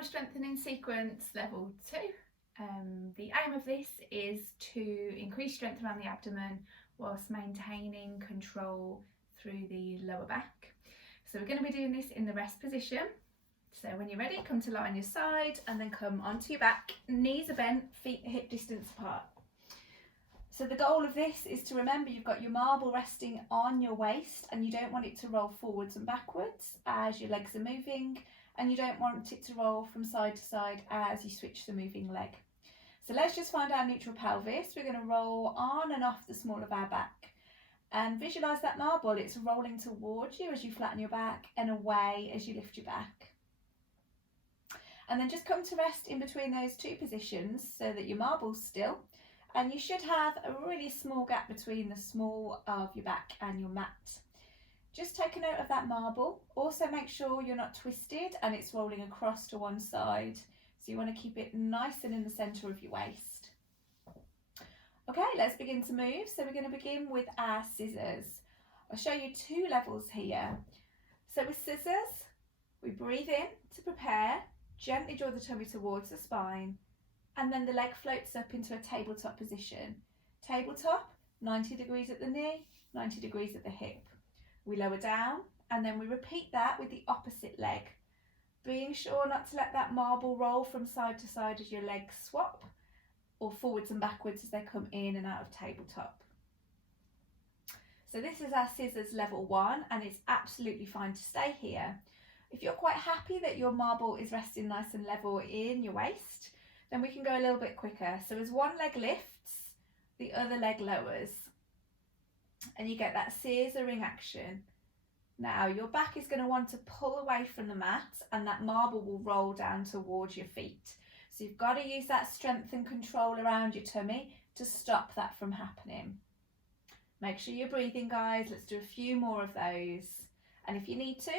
Abdominal strengthening sequence level 2. The aim of this is to increase strength around the abdomen whilst maintaining control through the lower back. So we're going to be doing this in the rest position. So when you're ready, come to lie on your side and then come onto your back, knees are bent, feet hip distance apart. So the goal of this is to remember you've got your marble resting on your waist and you don't want it to roll forwards and backwards as your legs are moving, and you don't want it to roll from side to side as you switch the moving leg. So let's just find our neutral pelvis. We're going to roll on and off the small of our back and visualise that marble. It's rolling towards you as you flatten your back and away as you lift your back. And then just come to rest in between those two positions so that your marble's still, and you should have a really small gap between the small of your back and your mat. Just take a note of that marble. Also make sure you're not twisted and it's rolling across to one side. So you want to keep it nice and in the centre of your waist. Okay, let's begin to move. So we're going to begin with our scissors. I'll show you two levels here. So with scissors, we breathe in to prepare, gently draw the tummy towards the spine, and then the leg floats up into a tabletop position. Tabletop, 90 degrees at the knee, 90 degrees at the hip. We lower down and then we repeat that with the opposite leg, being sure not to let that marble roll from side to side as your legs swap, or forwards and backwards as they come in and out of tabletop. So this is our scissors level 1, and it's absolutely fine to stay here. If you're quite happy that your marble is resting nice and level in your waist, then we can go a little bit quicker. So as one leg lifts, the other leg lowers, and you get that scissoring action. Now your back is going to want to pull away from the mat and that marble will roll down towards your feet. So you've got to use that strength and control around your tummy to stop that from happening. Make sure you're breathing, guys. Let's do a few more of those. And if you need to,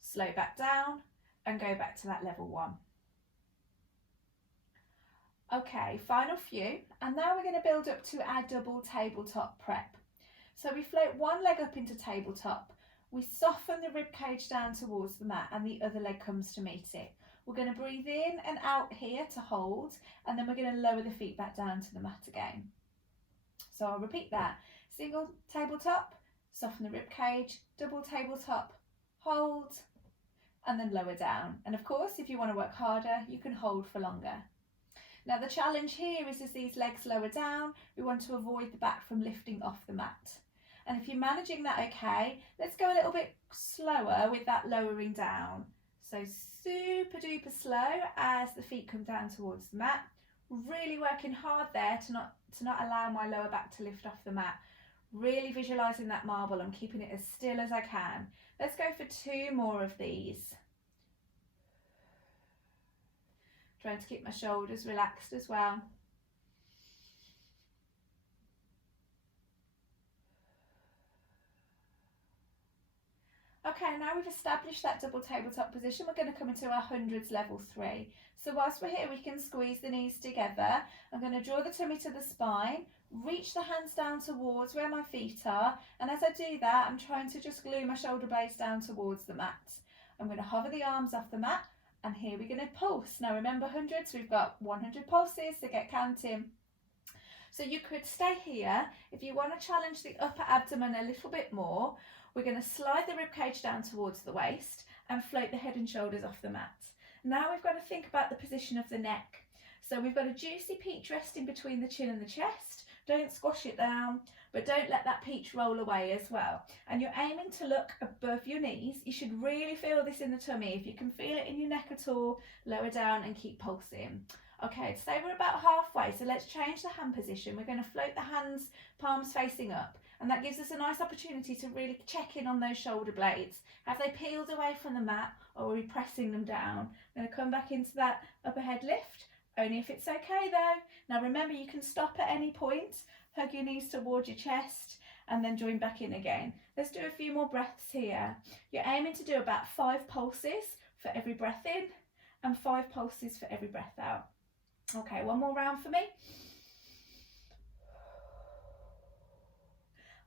slow back down and go back to that level 1. Okay, final few. And now we're going to build up to our double tabletop prep. So we float one leg up into tabletop. We soften the rib cage down towards the mat and the other leg comes to meet it. We're going to breathe in and out here to hold, and then we're going to lower the feet back down to the mat again. So I'll repeat that. Single tabletop, soften the rib cage, double tabletop, hold, and then lower down. And of course, if you want to work harder, you can hold for longer. Now the challenge here is as these legs lower down, we want to avoid the back from lifting off the mat. And if you're managing that okay, let's go a little bit slower with that lowering down. So super duper slow as the feet come down towards the mat. Really working hard there to not allow my lower back to lift off the mat. Really visualising that marble. I'm keeping it as still as I can. Let's go for 2 more of these. Trying to keep my shoulders relaxed as well. Okay, now we've established that double tabletop position, we're going to come into our hundreds level 3. So whilst we're here, we can squeeze the knees together. I'm going to draw the tummy to the spine, reach the hands down towards where my feet are, and as I do that, I'm trying to just glue my shoulder blades down towards the mat. I'm going to hover the arms off the mat, and here we're going to pulse. Now remember hundreds, we've got 100 pulses, so get counting. So you could stay here. If you want to challenge the upper abdomen a little bit more, we're going to slide the rib cage down towards the waist and float the head and shoulders off the mat. Now we've got to think about the position of the neck. So we've got a juicy peach resting between the chin and the chest. Don't squash it down, but don't let that peach roll away as well. And you're aiming to look above your knees. You should really feel this in the tummy. If you can feel it in your neck at all, lower down and keep pulsing. Okay, so we're about halfway, so let's change the hand position. We're going to float the hands, palms facing up, and that gives us a nice opportunity to really check in on those shoulder blades. Have they peeled away from the mat, or are we pressing them down? I'm going to come back into that upper head lift, only if it's okay though. Now remember, you can stop at any point, hug your knees towards your chest, and then join back in again. Let's do a few more breaths here. You're aiming to do about 5 pulses for every breath in, and 5 pulses for every breath out. Okay, one more round for me.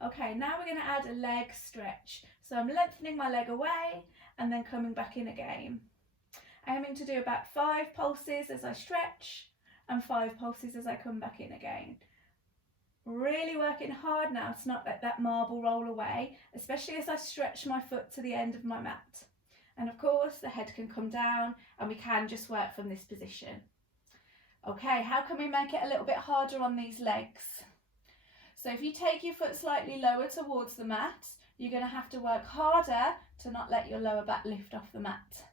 Okay, now we're going to add a leg stretch. So I'm lengthening my leg away and then coming back in again. aiming to do about 5 pulses as I stretch and 5 pulses as I come back in again. Really working hard now to not let that marble roll away, especially as I stretch my foot to the end of my mat. And of course the head can come down and we can just work from this position. Okay, how can we make it a little bit harder on these legs? So if you take your foot slightly lower towards the mat, you're going to have to work harder to not let your lower back lift off the mat.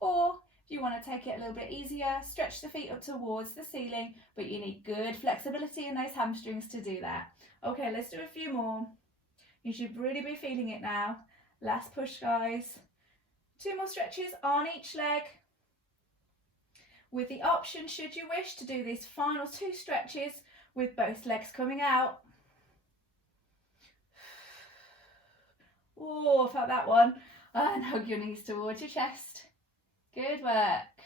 Or if you want to take it a little bit easier, stretch the feet up towards the ceiling, but you need good flexibility in those hamstrings to do that. Okay, let's do a few more. You should really be feeling it now. Last push, guys. 2 more stretches on each leg. With the option, should you wish, to do these final 2 stretches with both legs coming out. Oh, felt that one. And hug your knees towards your chest. Good work.